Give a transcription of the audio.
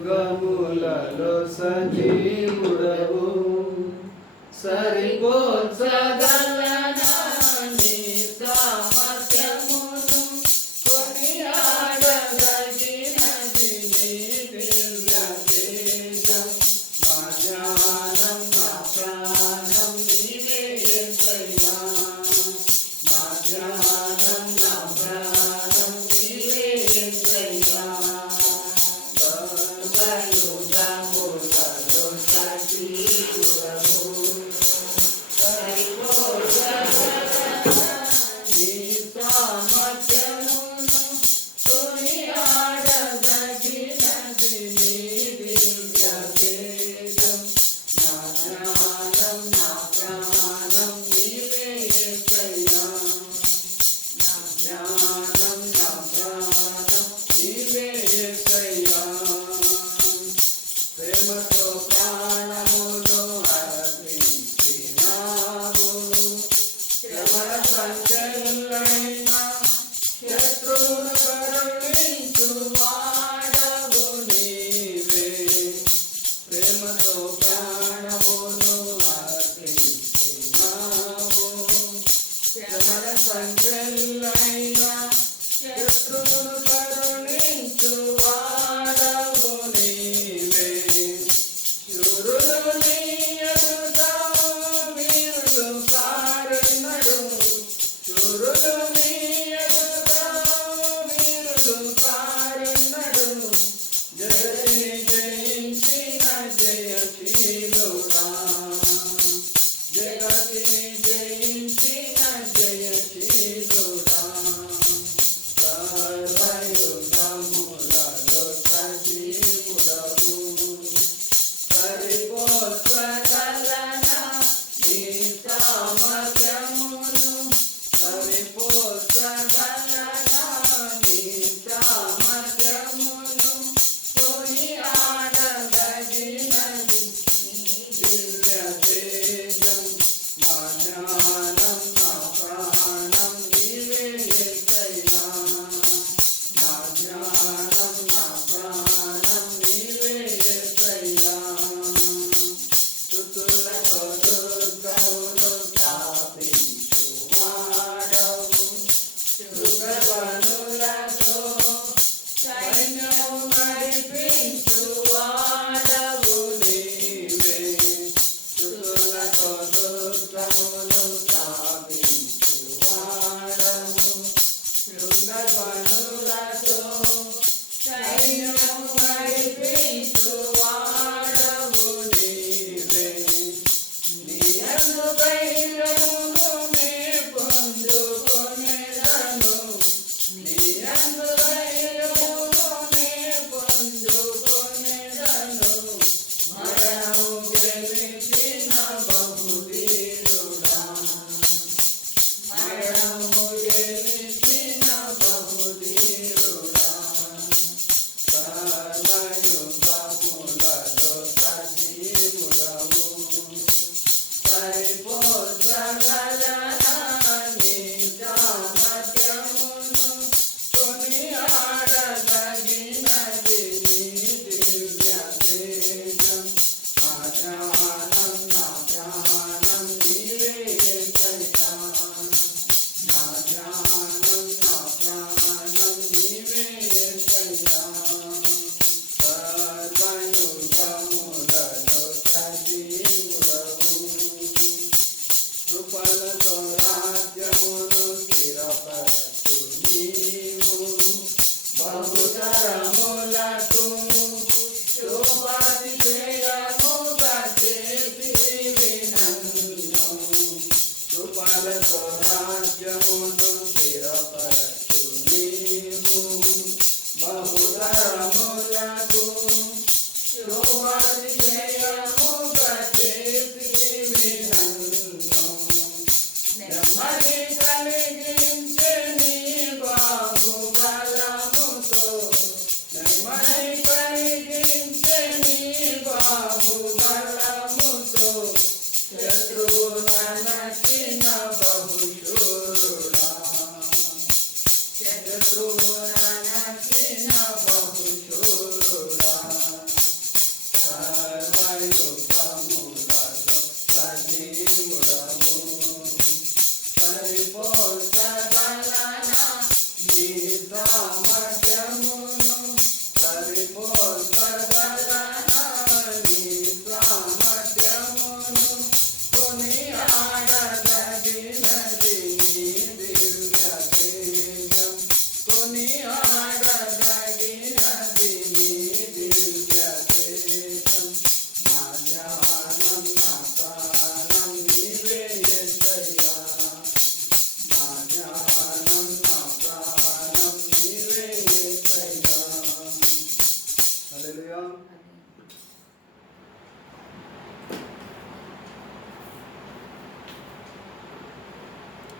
సర్వయుగములలో సజీవుడవు సరిపోసగను Yes. వాడవు నీవే ప్రేమతో ప్రాణమును అర్పించినావు శ్రమల సంఖ్యలైన శత్రువును భాగ్యములు Whoa.